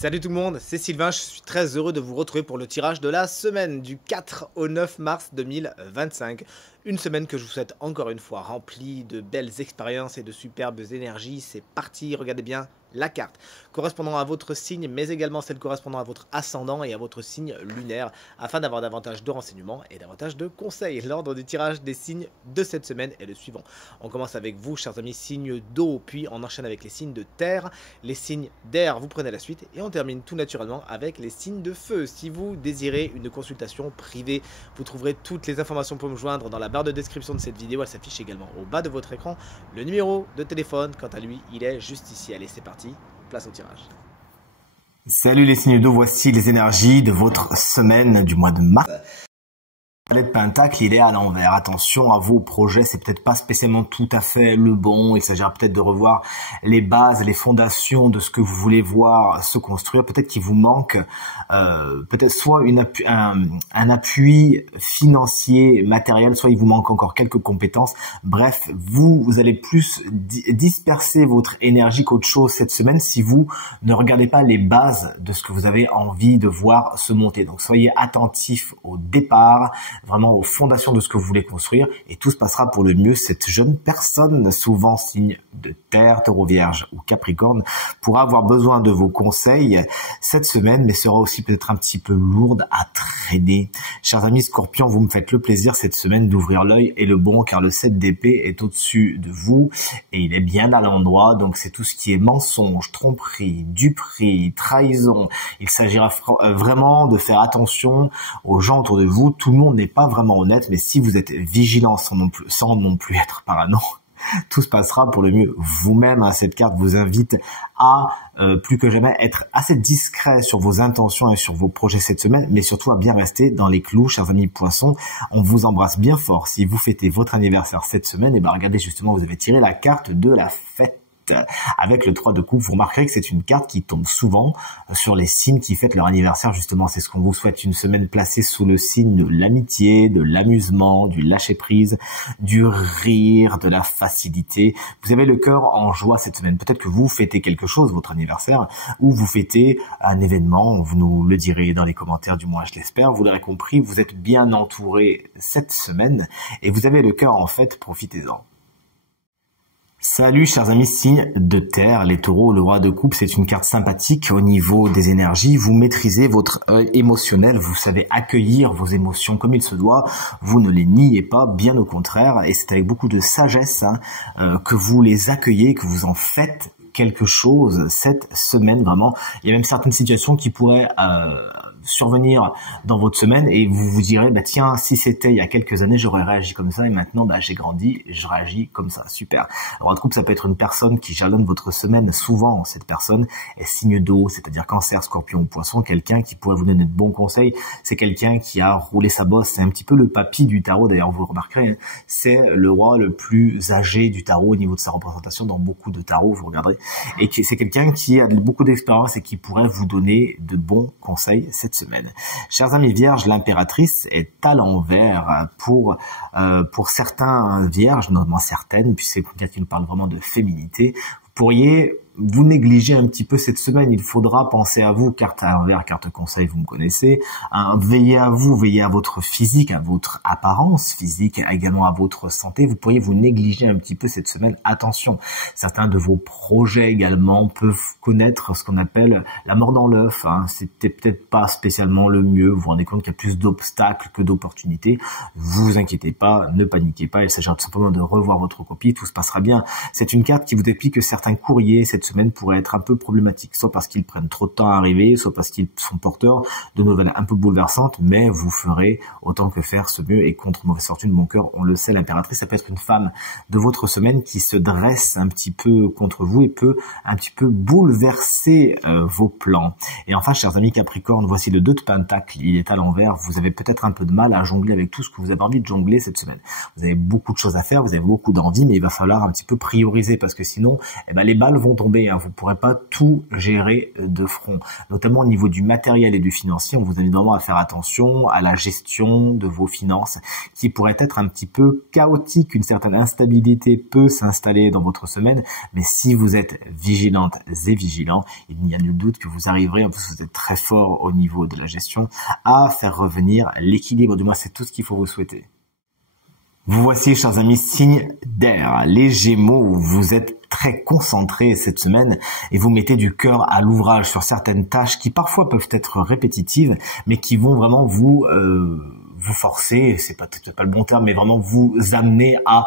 Salut tout le monde, c'est Sylvain, je suis très heureux de vous retrouver pour le tirage de la semaine du 4 au 9 mars 2025. Une semaine que je vous souhaite encore une fois remplie de belles expériences et de superbes énergies. C'est parti, regardez bien la carte correspondant à votre signe, mais également celle correspondant à votre ascendant et à votre signe lunaire, afin d'avoir davantage de renseignements et davantage de conseils. L'ordre du tirage des signes de cette semaine est le suivant. On commence avec vous, chers amis, signes d'eau, puis on enchaîne avec les signes de terre. Les signes d'air, vous prenez la suite, et on termine tout naturellement avec les signes de feu. Si vous désirez une consultation privée, vous trouverez toutes les informations pour me joindre dans la barre de description de cette vidéo. Elle s'affiche également au bas de votre écran. Le numéro de téléphone, quant à lui, il est juste ici. Allez, c'est parti, place au tirage. Salut les signes d'eau, voici les énergies de votre semaine du mois de mars. Le pentacle, il est à l'envers. Attention à vos projets, c'est peut-être pas spécialement tout à fait le bon. Il s'agira peut-être de revoir les bases, les fondations de ce que vous voulez voir se construire. Peut-être qu'il vous manque peut-être soit un appui financier, matériel, soit il vous manque encore quelques compétences. Bref, vous allez plus disperser votre énergie qu'autre chose cette semaine si vous ne regardez pas les bases de ce que vous avez envie de voir se monter. Donc soyez attentifs au départ, vraiment aux fondations de ce que vous voulez construire, et tout se passera pour le mieux. Cette jeune personne, souvent signe de terre, taureau, vierge ou capricorne, pourra avoir besoin de vos conseils cette semaine, mais sera aussi peut-être un petit peu lourde à traîner. Chers amis scorpions, vous me faites le plaisir cette semaine d'ouvrir l'œil et le bon, car le 7 d'épée est au-dessus de vous et il est bien à l'endroit. Donc c'est tout ce qui est mensonge, tromperie, duperie, trahison. Il s'agira vraiment de faire attention aux gens autour de vous. Tout le monde n'est pas vraiment honnête, mais si vous êtes vigilant sans non plus être parano, tout se passera pour le mieux. Vous-même, cette carte vous invite à plus que jamais être assez discret sur vos intentions et sur vos projets cette semaine, mais surtout à bien rester dans les clous, chers amis poissons. On vous embrasse bien fort. Si vous fêtez votre anniversaire cette semaine, et regardez justement, vous avez tiré la carte de la fête. Avec le 3 de coupe, vous remarquerez que c'est une carte qui tombe souvent sur les signes qui fêtent leur anniversaire. Justement, c'est ce qu'on vous souhaite, une semaine placée sous le signe de l'amitié, de l'amusement, du lâcher-prise, du rire, de la facilité. Vous avez le cœur en joie cette semaine. Peut-être que vous fêtez quelque chose, votre anniversaire, ou vous fêtez un événement, vous nous le direz dans les commentaires, du moins je l'espère. Vous l'aurez compris, vous êtes bien entouré cette semaine et vous avez le cœur en fête, profitez-en. Salut chers amis signes de terre, les taureaux, le roi de coupe, c'est une carte sympathique au niveau des énergies. Vous maîtrisez votre œil émotionnel, vous savez accueillir vos émotions comme il se doit, vous ne les niez pas, bien au contraire, et c'est avec beaucoup de sagesse que vous les accueillez, que vous en faites quelque chose cette semaine. Vraiment, il y a même certaines situations qui pourraient survenir dans votre semaine et vous vous direz tiens, si c'était il y a quelques années j'aurais réagi comme ça et maintenant j'ai grandi et je réagis comme ça. Super. Alors de couple, ça peut être une personne qui jalonne votre semaine. Souvent cette personne est signe d'eau, c'est-à-dire cancer, scorpion ou poisson, quelqu'un qui pourrait vous donner de bons conseils. C'est quelqu'un qui a roulé sa bosse, c'est un petit peu le papy du tarot. D'ailleurs vous remarquerez, c'est le roi le plus âgé du tarot au niveau de sa représentation dans beaucoup de tarots, vous regarderez, et c'est quelqu'un qui a beaucoup d'expérience et qui pourrait vous donner de bons conseils cette semaine. Chers amis vierges, l'impératrice est à l'envers pour certains vierges, notamment certaines, puis c'est quelqu'un qui nous parle vraiment de féminité. Vous pourriez vous négligez un petit peu cette semaine. Il faudra penser à vous, carte à l'envers, carte conseil, vous me connaissez. Veillez à vous, veillez à votre physique, à votre apparence physique, également à votre santé. Vous pourriez vous négliger un petit peu cette semaine. Attention, certains de vos projets également peuvent connaître ce qu'on appelle la mort dans l'œuf. C'était peut-être pas spécialement le mieux. Vous vous rendez compte qu'il y a plus d'obstacles que d'opportunités. Vous inquiétez pas, ne paniquez pas. Il s'agira tout simplement de revoir votre copie. Tout se passera bien. C'est une carte qui vous explique que certains courriers cette semaine pourraient être un peu problématiques, soit parce qu'ils prennent trop de temps à arriver, soit parce qu'ils sont porteurs de nouvelles un peu bouleversantes, mais vous ferez autant que faire ce mieux et contre mauvaise fortune, mon cœur, on le sait, l'impératrice, ça peut être une femme de votre semaine qui se dresse un petit peu contre vous et peut un petit peu bouleverser vos plans. Et enfin, chers amis Capricorne, voici le 2 de Pentacle, il est à l'envers, vous avez peut-être un peu de mal à jongler avec tout ce que vous avez envie de jongler cette semaine. Vous avez beaucoup de choses à faire, vous avez beaucoup d'envie, mais il va falloir un petit peu prioriser parce que sinon, les balles vont tomber tomber, hein. Vous ne pourrez pas tout gérer de front, notamment au niveau du matériel et du financier. On vous invite vraiment à faire attention à la gestion de vos finances qui pourrait être un petit peu chaotique. Une certaine instabilité peut s'installer dans votre semaine, mais si vous êtes vigilantes et vigilants, il n'y a nul doute que vous arriverez, en plus vous êtes très fort au niveau de la gestion, à faire revenir l'équilibre. Du moins, c'est tout ce qu'il faut vous souhaiter. Vous voici, chers amis, signe d'air. Les Gémeaux, vous êtes très concentrés cette semaine et vous mettez du cœur à l'ouvrage sur certaines tâches qui parfois peuvent être répétitives, mais qui vont vraiment vous forcer, c'est peut-être pas le bon terme, mais vraiment vous amener à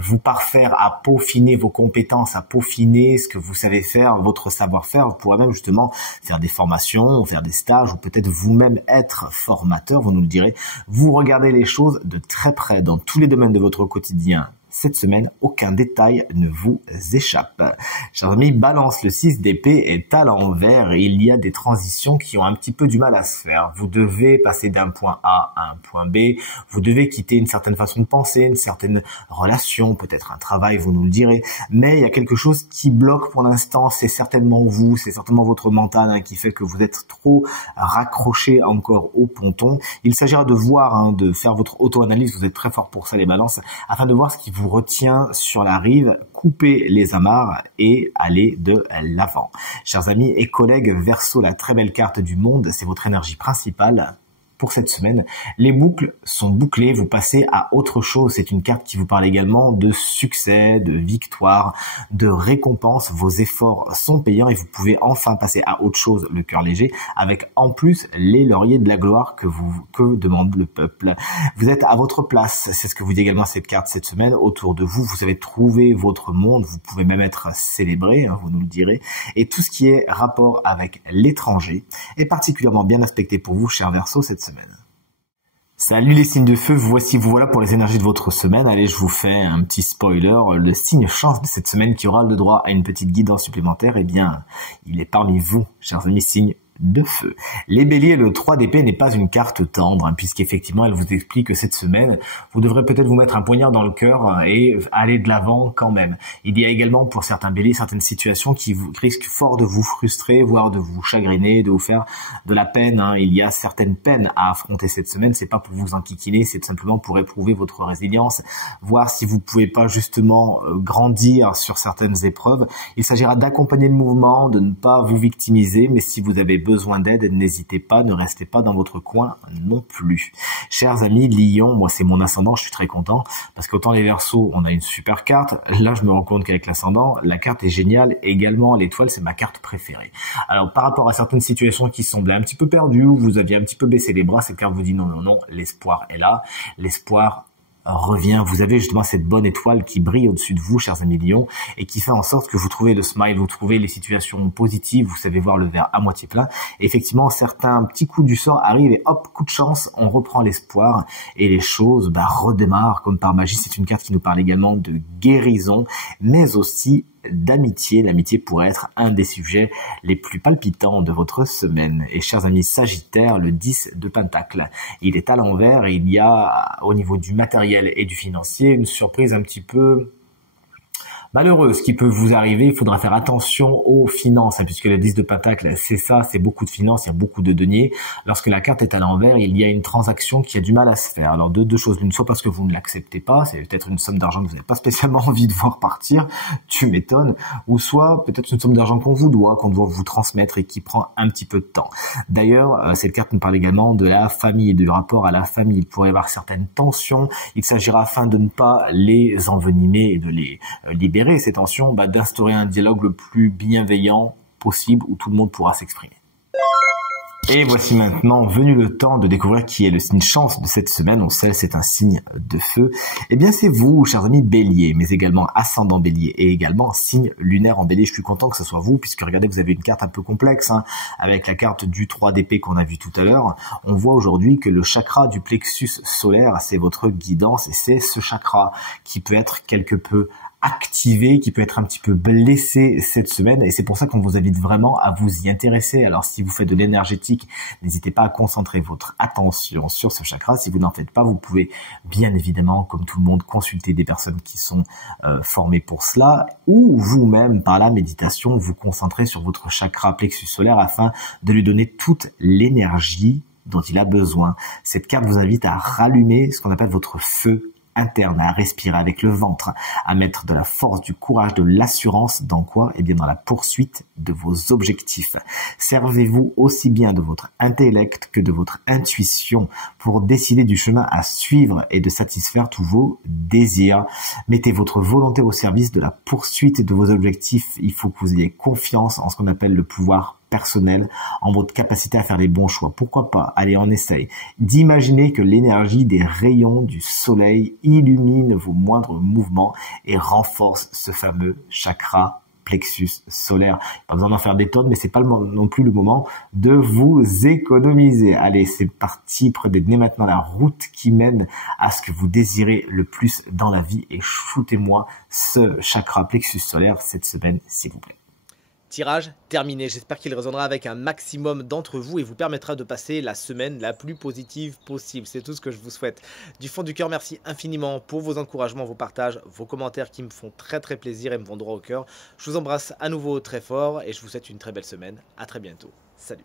vous parfaire, à peaufiner vos compétences, à peaufiner ce que vous savez faire, votre savoir-faire. Vous pourrez même justement faire des formations, faire des stages ou peut-être vous-même être formateur, vous nous le direz. Vous regardez les choses de très près dans tous les domaines de votre quotidien. Cette semaine, aucun détail ne vous échappe. Chers amis, Balance, le 6 d'épée est à l'envers et il y a des transitions qui ont un petit peu du mal à se faire. Vous devez passer d'un point A à un point B, vous devez quitter une certaine façon de penser, une certaine relation, peut-être un travail, vous nous le direz, mais il y a quelque chose qui bloque pour l'instant, c'est certainement vous, c'est certainement votre mental hein, qui fait que vous êtes trop raccroché encore au ponton. Il s'agira de voir, de faire votre auto-analyse, vous êtes très fort pour ça les balances, afin de voir ce qui vous retient sur la rive, coupez les amarres et allez de l'avant. Chers amis et collègues, Verseau, la très belle carte du monde, c'est votre énergie principale. Pour cette semaine, les boucles sont bouclées, vous passez à autre chose. C'est une carte qui vous parle également de succès, de victoire, de récompense. Vos efforts sont payants et vous pouvez enfin passer à autre chose, le cœur léger, avec en plus les lauriers de la gloire que demande le peuple. Vous êtes à votre place, c'est ce que vous dit également cette carte cette semaine. Autour de vous, vous avez trouvé votre monde, vous pouvez même être célébré, vous nous le direz. Et tout ce qui est rapport avec l'étranger est particulièrement bien aspecté pour vous, cher Verseau, cette semaine. Salut les signes de feu, vous voilà pour les énergies de votre semaine. Allez, je vous fais un petit spoiler. Le signe chance de cette semaine qui aura le droit à une petite guidance supplémentaire, eh bien, il est parmi vous, chers amis signes de feu. Les béliers, le 3 d'épée n'est pas une carte tendre, puisqu'effectivement elle vous explique que cette semaine, vous devrez peut-être vous mettre un poignard dans le cœur et aller de l'avant quand même. Il y a également pour certains béliers certaines situations qui risquent fort de vous frustrer, voire de vous chagriner, de vous faire de la peine. Il y a certaines peines à affronter cette semaine, c'est pas pour vous enquiquiner, c'est tout simplement pour éprouver votre résilience, voir si vous pouvez pas justement grandir sur certaines épreuves. Il s'agira d'accompagner le mouvement, de ne pas vous victimiser, mais si vous avez besoin d'aide, n'hésitez pas, ne restez pas dans votre coin non plus. Chers amis, Lion, moi c'est mon ascendant, je suis très content, parce qu'autant les Verseaux, on a une super carte, là je me rends compte qu'avec l'ascendant, la carte est géniale, également l'étoile, c'est ma carte préférée. Alors par rapport à certaines situations qui semblaient un petit peu perdues, où vous aviez un petit peu baissé les bras, cette carte vous dit non, non, non, l'espoir est là, l'espoir revient. Vous avez justement cette bonne étoile qui brille au-dessus de vous, chers amis Lions, et qui fait en sorte que vous trouvez le smile, vous trouvez les situations positives, vous savez voir le verre à moitié plein. Et effectivement, certains petits coups du sort arrivent et hop, coup de chance, on reprend l'espoir et les choses redémarrent comme par magie. C'est une carte qui nous parle également de guérison, mais aussi d'amitié. L'amitié pourrait être un des sujets les plus palpitants de votre semaine. Et chers amis Sagittaire, le 10 de Pentacle, il est à l'envers et il y a au niveau du matériel et du financier une surprise un petit peu malheureuse qui peut vous arriver. Il faudra faire attention aux finances, puisque le 10 de Pentacle, c'est ça, c'est beaucoup de finances, il y a beaucoup de deniers. Lorsque la carte est à l'envers, il y a une transaction qui a du mal à se faire. Alors deux choses, l'une soit parce que vous ne l'acceptez pas, c'est peut-être une somme d'argent que vous n'avez pas spécialement envie de voir partir, tu m'étonnes, ou soit peut-être une somme d'argent qu'on doit vous transmettre et qui prend un petit peu de temps. D'ailleurs, cette carte nous parle également de la famille, du rapport à la famille. Il pourrait y avoir certaines tensions, il s'agira afin de ne pas les envenimer et de les libérer ces tensions, d'instaurer un dialogue le plus bienveillant possible où tout le monde pourra s'exprimer. Et voici maintenant venu le temps de découvrir qui est le signe chance de cette semaine. On sait, c'est un signe de feu. Eh bien, c'est vous, chers amis Bélier, mais également ascendant Bélier et également signe lunaire en Bélier. Je suis content que ce soit vous, puisque regardez, vous avez une carte un peu complexe, avec la carte du 3 d'épée qu'on a vu tout à l'heure. On voit aujourd'hui que le chakra du plexus solaire, c'est votre guidance et c'est ce chakra qui peut être quelque peu activé, qui peut être un petit peu blessé cette semaine, et c'est pour ça qu'on vous invite vraiment à vous y intéresser. Alors si vous faites de l'énergétique, n'hésitez pas à concentrer votre attention sur ce chakra. Si vous n'en faites pas, vous pouvez bien évidemment, comme tout le monde, consulter des personnes qui sont formées pour cela, ou vous-même par la méditation vous concentrer sur votre chakra plexus solaire afin de lui donner toute l'énergie dont il a besoin. Cette carte vous invite à rallumer ce qu'on appelle votre feu interne, à respirer avec le ventre, à mettre de la force, du courage, de l'assurance dans quoi? Eh bien dans la poursuite de vos objectifs. Servez-vous aussi bien de votre intellect que de votre intuition pour décider du chemin à suivre et de satisfaire tous vos désirs. Mettez votre volonté au service de la poursuite de vos objectifs. Il faut que vous ayez confiance en ce qu'on appelle le pouvoir personnel, en votre capacité à faire les bons choix. Pourquoi pas? Allez, on essaye d'imaginer que l'énergie des rayons du soleil illumine vos moindres mouvements et renforce ce fameux chakra plexus solaire. Pas besoin d'en faire des tonnes, mais c'est pas non plus le moment de vous économiser. Allez, c'est parti. Prenez dès maintenant la route qui mène à ce que vous désirez le plus dans la vie et shootez-moi ce chakra plexus solaire cette semaine, s'il vous plaît. Tirage terminé, j'espère qu'il résonnera avec un maximum d'entre vous et vous permettra de passer la semaine la plus positive possible. C'est tout ce que je vous souhaite. Du fond du cœur, merci infiniment pour vos encouragements, vos partages, vos commentaires qui me font très plaisir et me vont droit au cœur. Je vous embrasse à nouveau très fort et je vous souhaite une très belle semaine. À très bientôt. Salut.